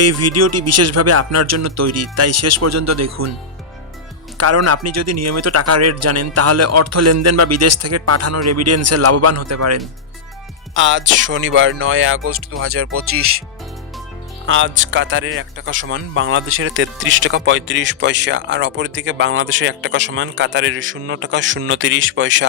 এই ভিডিওটি বিশেষভাবে আপনার জন্য তৈরি, তাই শেষ পর্যন্ত দেখুন। কারণ আপনি যদি নিয়মিত টাকা রেট জানেন, তাহলে অর্থ লেনদেন বা বিদেশ থেকে পাঠানো রেভিডেন্সে লাভবান হতে পারেন। আজ শনিবার, নয় আগস্ট দু হাজার পঁচিশ। আজ কাতারের এক টাকা সমান, বাংলাদেশের তেত্রিশ টাকা পঁয়ত্রিশ পয়সা, আর অপরদিকে বাংলাদেশের এক টাকা সমান, কাতারের শূন্য টাকা শূন্য তিরিশ পয়সা।